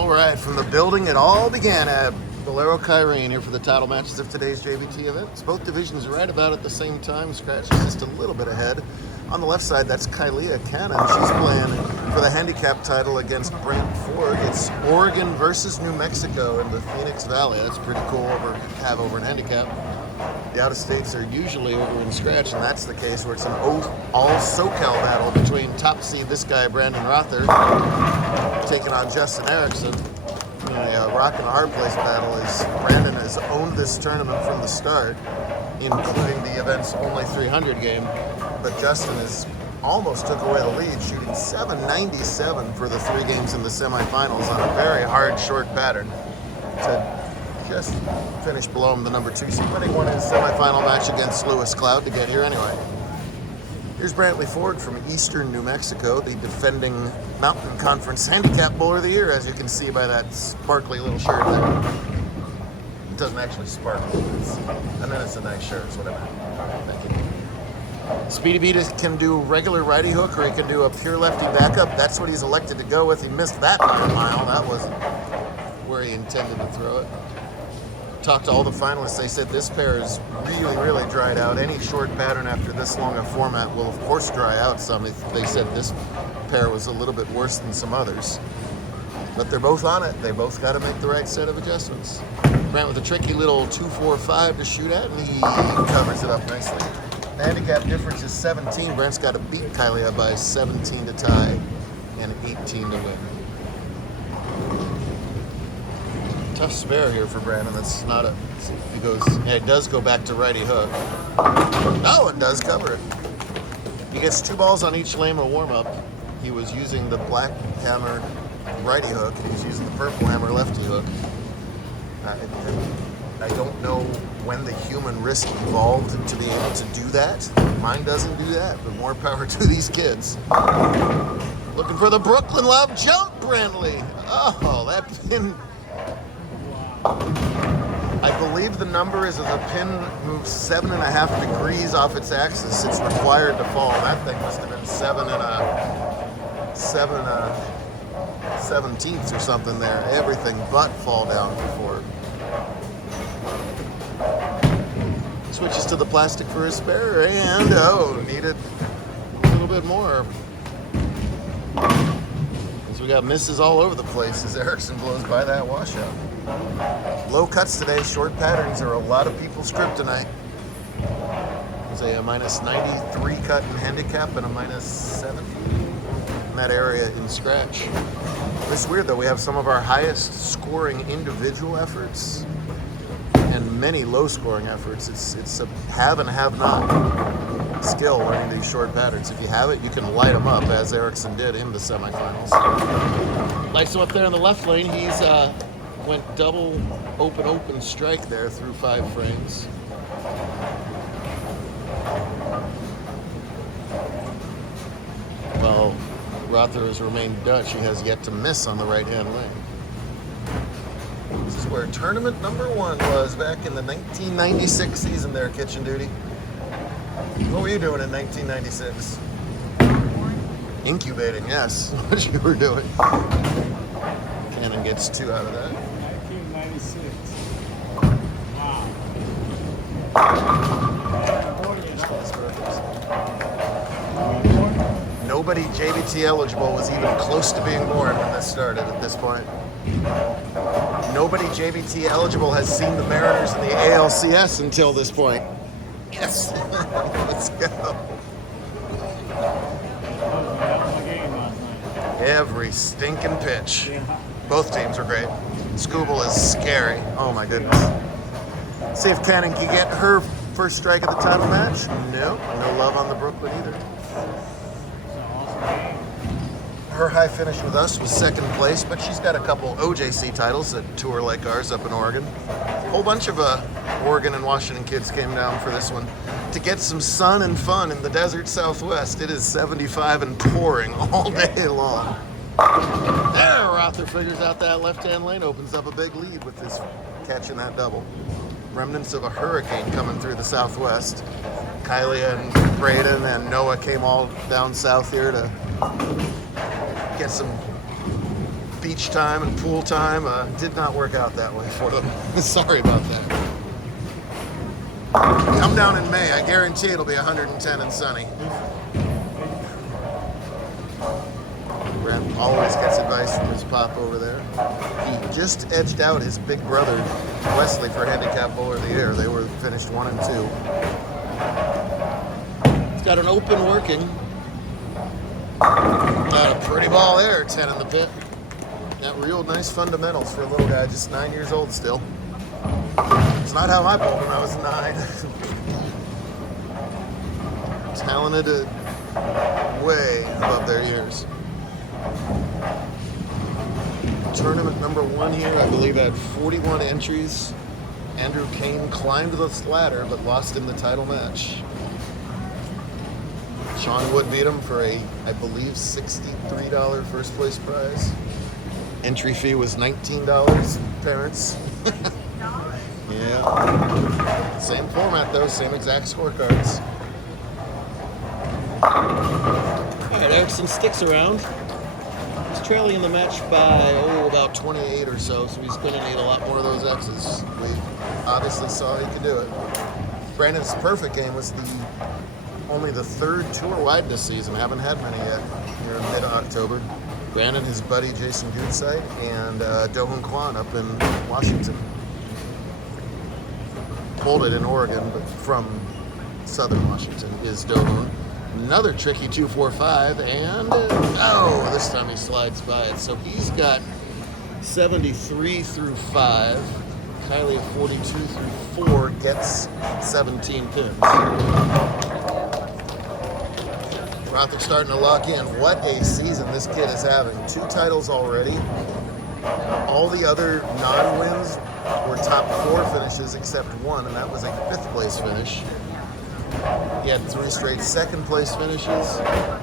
All right, from the building it all began at Bolero Kyrene here for the title matches of today's JBT events. Both divisions right about at the same time. Scratch is just a little bit ahead. On the left side, that's Kyrene. She's playing for the handicap title against Brant Ford. It's Oregon versus New Mexico in the Phoenix Valley. That's pretty cool have over in handicap. The out-of-states are usually over in scratch, and that's the case where it's an all SoCal battle between top seed, this guy, Brandon Rother, taking on Justin Erickson. A rock and a hard place battle is Brandon has owned this tournament from the start, including the event's only 300 game, but Justin has almost took away the lead, shooting 797 for the 3 games in the semifinals on a very hard short pattern to just finish below him, the number 2 seed, winning one in a semifinal match against Lewis Cloud to get here anyway. Here's Brantley Ford from Eastern New Mexico, the defending Mountain Conference Handicap Bowler of the Year, as you can see by that sparkly little shirt there. It doesn't actually sparkle, and then it's a nice shirt, is what I meant. Thank you. Speedy Beat can do regular righty hook, or he can do a pure lefty backup. That's what he's elected to go with. He missed that 100 mile. That wasn't where he intended to throw it. Talked to all the finalists. They said this pair is really dried out. Any short pattern after this long a format will of course dry out some. They said this pair was a little bit worse than some others, but they're both on it. They both got to make the right set of adjustments. Brant with a tricky little 2-4-5 to shoot at, and he covers it up nicely. The handicap difference is 17. Brant's got to beat Kyrene by 17 to tie and 18 to win. Tough spare here for Brandon. That's not a. He goes. Yeah, it does go back to righty hook. Oh, it does cover it. He gets 2 balls on each lane of warm up. He was using the black hammer righty hook, and he's using the purple hammer lefty hook. I don't know when the human risk evolved to be able to do that. Mine doesn't do that, but more power to these kids. Looking for the Brooklyn Love jump, Brantley. Oh, that pin. I believe the number is as the pin moves 7.5 degrees off its axis, it's required to fall. That thing must have been 7/17 or something there. Everything but fall down before. Switches to the plastic for his spare, and needed a little bit more. As we got misses all over the place as Erickson blows by that washout. Low cuts today, short patterns are a lot of people's kryptonite. There's a -93 cut in handicap and a -70 in that area in scratch. It's weird though, we have some of our highest scoring individual efforts and many low scoring efforts. It's a have and have not skill learning these short patterns. If you have it, you can light them up as Erickson did in the semifinals. Lights him up there in the left lane. He's went double open strike there through 5 frames. Well, Rother has remained Dutch. He has yet to miss on the right-hand lane. This is where tournament number 1 was back in the 1996 season there, Kitchen Duty. What were you doing in 1996? Incubating, yes. What you were doing. Cannon gets 2 out of that. 1996. Wow. Nobody JBT eligible was even close to being born when this started at this point. Nobody JBT eligible has seen the Mariners in the ALCS until this point. Yes. Let's go. Every stinking pitch. Both teams are great. Scooble is scary. Oh my goodness. See if Cannon can get her first strike at the title match. No love on the Brooklyn either. Her high finish with us was 2nd place, but she's got a couple OJC titles at tour like ours up in Oregon. A whole bunch of Oregon and Washington kids came down for this one to get some sun and fun in the desert Southwest. It is 75 and pouring all day long. There, Rother figures out that left-hand lane, opens up a big lead with this catching that double. Remnants of a hurricane coming through the Southwest. Kylie and Braden and Noah came all down south here to get some beach time and pool time. Did not work out that way for them. Sorry about that. Come down in May. I guarantee it'll be 110 and sunny. Brent always gets advice from his pop over there. He just edged out his big brother, Wesley, for Handicap Bowler of the Year. They were finished 1 and 2. He's got an open working. Got a pretty ball there, 10 in the pit. Got real nice fundamentals for a little guy, just 9 years old still. It's not how I bowled when I was 9. Talented way above their years. Tournament number 1 here, I believe, had 41 entries. Andrew Kane climbed the ladder but lost in the title match. Sean Wood beat him for a, I believe, $63 first place prize. Entry fee was $19, parents. Yeah. Same format though, same exact scorecards. Alright, Erickson sticks around. He's trailing in the match by, about 28 or so he's going to need a lot more of those X's. We obviously saw he could do it. Brandon's perfect game was only the 3rd tour wide this season. Haven't had many yet here in mid-October. Brandon, his buddy Jason Goodside, and Do-Hoon Kwan up in Washington. Folded in Oregon, but from southern Washington is Do-Hoon. Another tricky 2-4-5, and this time he slides by it. So he's got 73 through 5. Kylie at 42 through 4 gets 17 pins. Rother's starting to lock in. What a season this kid is having. 2 titles already. All the other non-wins were top 4 finishes except 1, and that was a 5th place finish. He had 3 straight 2nd place finishes.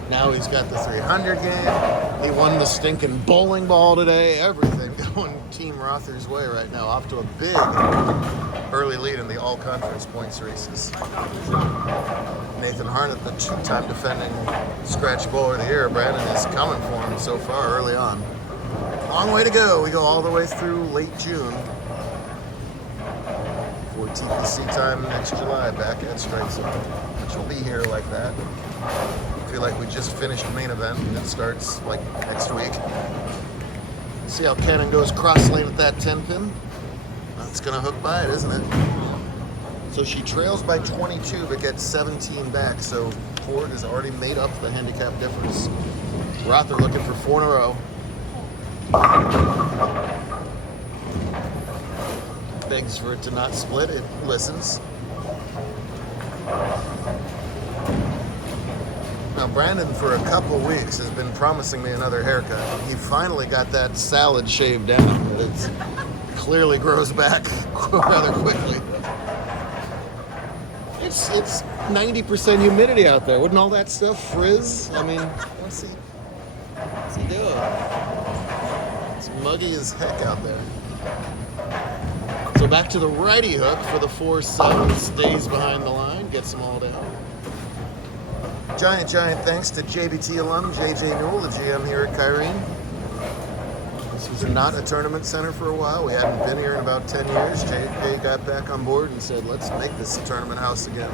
Now he's got the 300 game. He won the stinking bowling ball today. Everything going Team Rother's way right now. Off to a big early lead in the all-conference points races. Nathan Harnett, the 2-time defending Scratch Bowler of the Year. Brandon is coming for him so far early on. Long way to go. We go all the way through late June for TPC time next July back at Strike Zone, which will be here like that. I feel like we just finished the main event and it starts like next week. See how Cannon goes cross lane at that 10 pin. That's gonna hook by it, isn't it? So she trails by 22 but gets 17 back. So Ford has already made up the handicap difference. Rother looking for 4 in a row. Begs for it to not split. It listens. Now Brandon, for a couple weeks, has been promising me another haircut. He finally got that salad shaved down, but it clearly grows back rather quickly. It's 90% humidity out there. Wouldn't all that stuff frizz? I mean, what's he doing? It's muggy as heck out there. So back to the righty hook for the 4-7, stays behind the line, gets them all down. Giant thanks to JBT alum JJ Newell, the GM here at Kyrene. This was not a tournament center for a while. We hadn't been here in about 10 years. JJ got back on board and said, let's make this a tournament house again.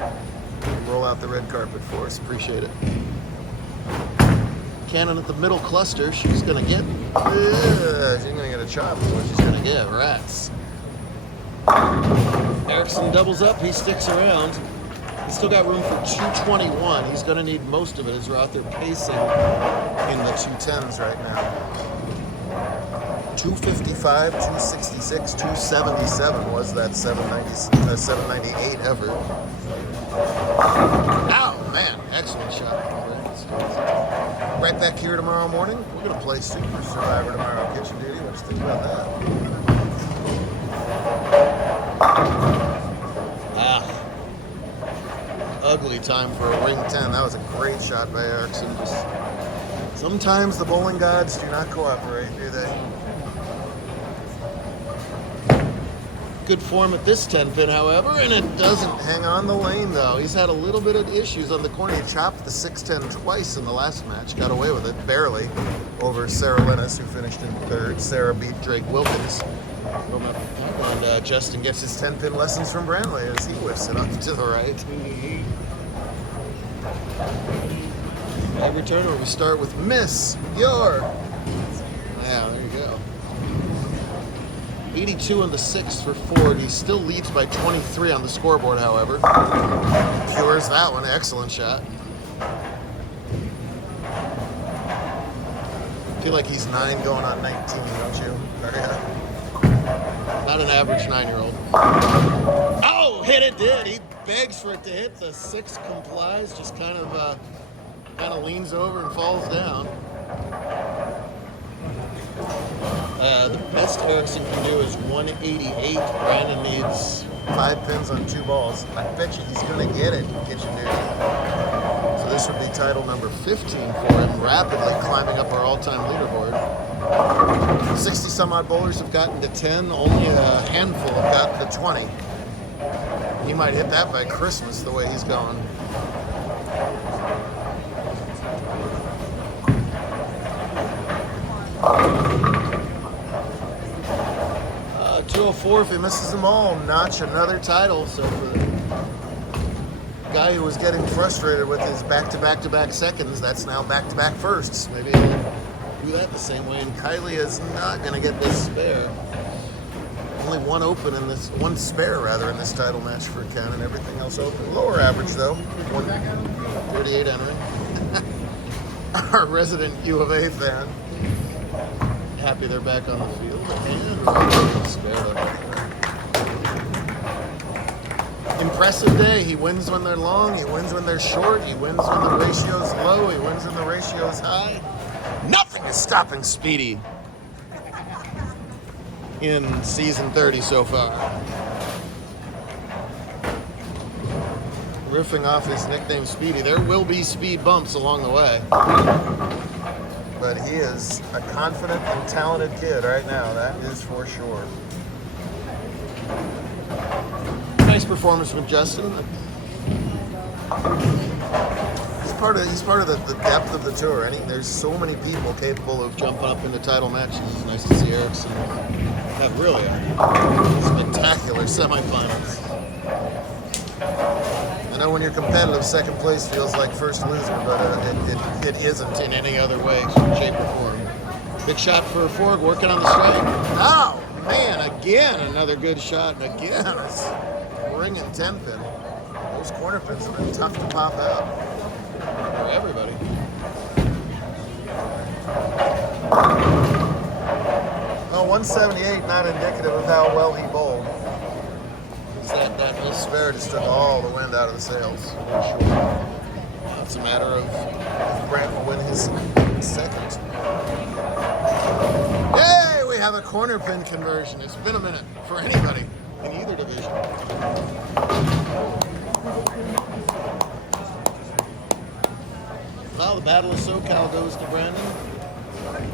Roll out the red carpet for us. Appreciate it. Cannon at the middle cluster. She's going to get... she's going to get a chop is what she's going to get. Rats. Erickson doubles up. He sticks around. He's still got room for 221. He's going to need most of it as Rother pacing in the 210s right now. 255, 266, 277 was that 798 ever. Ow, man. Excellent shot. Right back here tomorrow morning. We're going to play Super Survivor tomorrow. Kitchen duty. What do you think about that? Ugly time for a ring 10. That was a great shot by Erickson. Just sometimes the bowling gods do not cooperate, do they? Good form at this 10 pin, however, and it doesn't hang on the lane, though. He's had a little bit of issues on the corner. He chopped the 610 twice in the last match, got away with it, barely, over Sarah Linus, who finished in third. Sarah beat Drake Wilkins. And Justin gets his 10 pin lessons from Brantley as he whips it off to the right. High returner, we start with Miss Your. Yeah, there you go. 82 on the 6th for Ford. He still leads by 23 on the scoreboard, however. Pures that one. Excellent shot. I feel like he's 9 going on 19, don't you? Yeah. Not an average 9-year-old. Oh, hit it did. He begs for it to hit. The 6 complies, just kind of leans over and falls down. The best Erickson can do is 188. Brandon needs 5 pins on 2 balls. I bet you he's going to get it, Kitchen Dude. So this would be title number 15 for him, rapidly climbing up our all-time leaderboard. 60-some-odd bowlers have gotten to 10. Only a handful have gotten to 20. He might hit that by Christmas the way he's going. 204 if he misses them all, notch another title. So for the guy who was getting frustrated with his back-to-back-to-back seconds, that's now back-to-back firsts. Maybe he'll do that the same way. And Kylie is not going to get this spare. Only one spare in this title match for Ken, and everything else open. Lower average though. 38 entering. Our resident U of A fan. Happy they're back on the field. And spare. Impressive day. He wins when they're long. He wins when they're short. He wins when the ratio's low. He wins when the ratio's high. Nothing is stopping Speedy in season 30 so far. Riffing off his nickname Speedy. There will be speed bumps along the way. But he is a confident and talented kid right now, that is for sure. Nice performance from Justin. He's part of the depth of the tour. There's so many people capable of jumping up into title matches. It's nice to see Erickson have really spectacular semifinals. I know when you're competitive, second place feels like first loser, but it isn't in any other way, shape, or form. Big shot for Ford, working on the strike. Oh, man, again, another good shot, and again, it's ringing 10 pin. Those corner pins have been tough to pop out for everybody. Well, 178, not indicative of how well he bowled. That little spare just took all the wind out of the sails. Sure. It's a matter of if Brant will win his second. Hey, we have a corner pin conversion. It's been a minute for anybody in either division. Well, the Battle of SoCal goes to Brandon.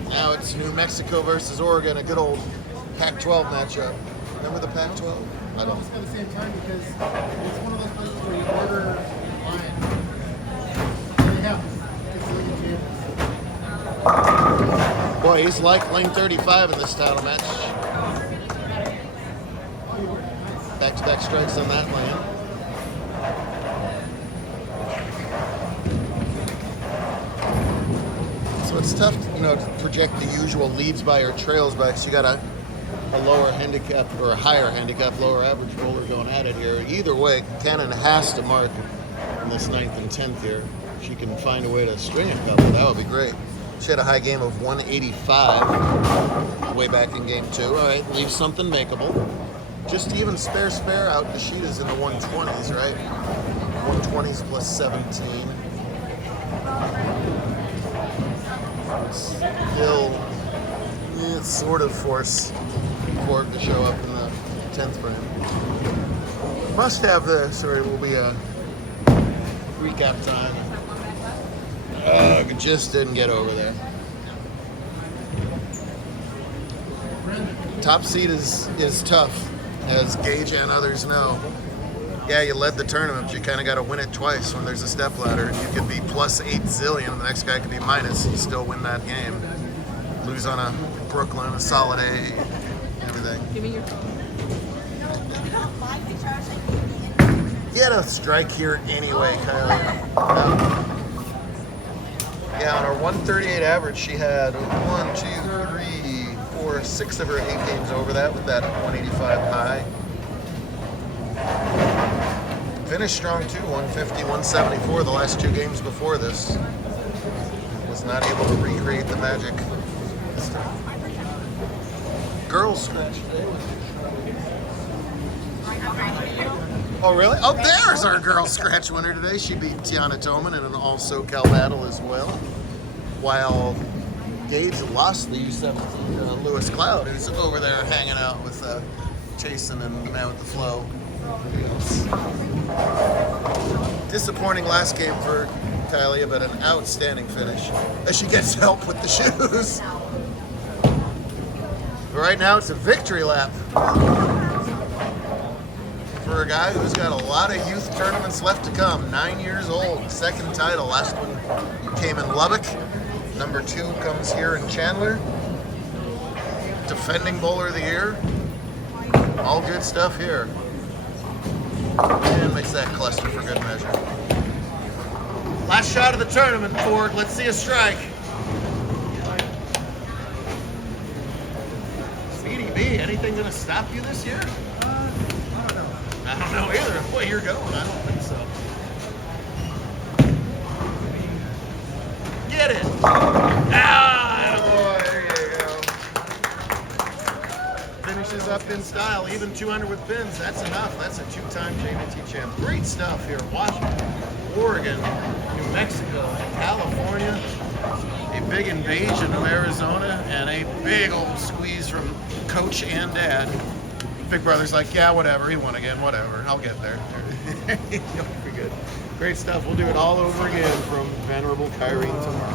Now it's New Mexico versus Oregon, a good old Pac-12 matchup. Remember the Pac-12? I don't. At the same time because it's one of those places where you order online. They have tables. Boy, he's like lane 35 in this title match. Back-to-back strikes on that lane. So it's tough, to project the usual leads by or trails by, because you got a lower handicap or a higher handicap, lower average bowler going at it here. Either way, Cannon has to mark in this 9th and 10th here. She can find a way to string a couple. That would be great. She had a high game of 185 way back in game 2. All right, leave something makeable. Just even spare out. Nishita's in the 120s, right? 120s plus 17. Still, it's sort of force Ford to show up in the 10th for him. Must have will be a recap time. Just didn't get over there. Top seed is tough. as Gage and others know. Yeah, you led the tournament, but you kind of got to win it twice when there's a step ladder. And you could be plus 8 zillion, and the next guy could be minus, and still win that game. Lose on a Brooklyn, a solid A, everything. Give me your phone. You had a strike here anyway, Kylie. Yeah, on her 138 average, she had 1, 2, 3, 4, 6 of her 8 games over that with that 185 high. Finished strong too, 150, 174 the last 2 games before this. Was not able to recreate the magic. Girls scratch today. Oh, really? Oh, there's our girl scratch winner today. She beat Tiana Toman in an all SoCal battle as well. While Gage lost the U17, Lewis Cloud, who's over there hanging out with Jason and the man with the flow. Disappointing last game for Kylie, but an outstanding finish as she gets help with the shoes. But right now it's a victory lap for a guy who's got a lot of youth tournaments left to come. 9 years old, second title. Last one came in Lubbock. Number 2 comes here in Chandler. Defending bowler of the year. All good stuff here. And makes that cluster for good measure. Last shot of the tournament, Ford. Let's see a strike. Speedy B, anything going to stop you this year? I don't know. I don't know either. The way you're going, I don't think so. Get it! Ah, boy, there you go. Finishes up in style, even 200 with pins. That's enough. That's a 2-time JBT champ. Great stuff here. Washington, Oregon, New Mexico, California. A big invasion of Arizona, and a big old squeeze from coach and dad. Big brother's like, yeah, whatever. He won again. Whatever. I'll get there. You'll be good. Great stuff. We'll do it all over again from Venerable Kyrene tomorrow.